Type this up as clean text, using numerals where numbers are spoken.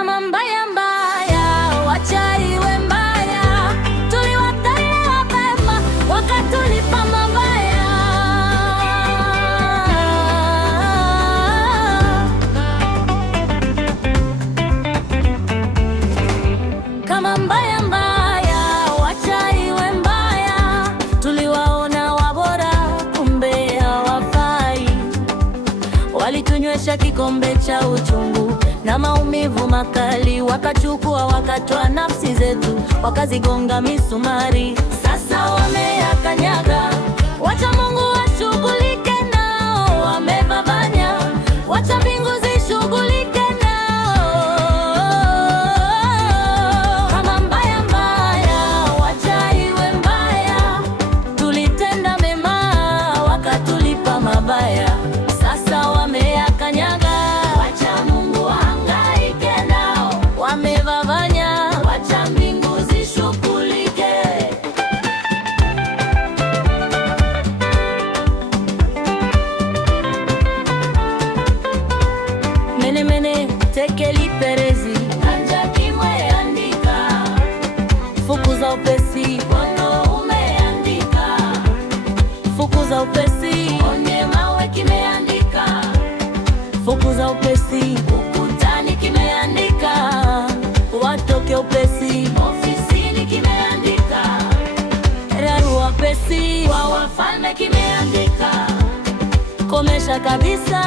Kama mbaya mbaya, wacha iwe mbaya. Tuliwatendea mema, wakatulipa mabaya. Kama mbaya mbaya, wacha iwe mbaya. Tuliwaona wabora, kumbe hawafai. Walitunywesha kikombe cha uchungu na maumivu makali, wakachukua wakatoa nafsi zetu, wakazigonga misumari. Sasa wameyakanyaga, wacha Mungu ashughulike nao. Wamevavanya, wacha mbingu zishughulike nao. Kama mbaya mbaya, wacha iwe mbaya. Tulitenda mema, wakatulipa mabaya. Sasa wameyakanyaga, wacha Mungu ahangaike nao. Wamevavanya, wacha mbingu zishughulike. Mene mene tekeli perezi, kanja kimwe andika. Fukuza upesi, kono umeandika. Fukuza upesi, onye mawe kimeandika. Fukuza upesi, ukutani kimeandika. Watoke upesi, ofisini kimeandika. Rarua pesi, kwa wafalme kimeandika. Komesha kabisa.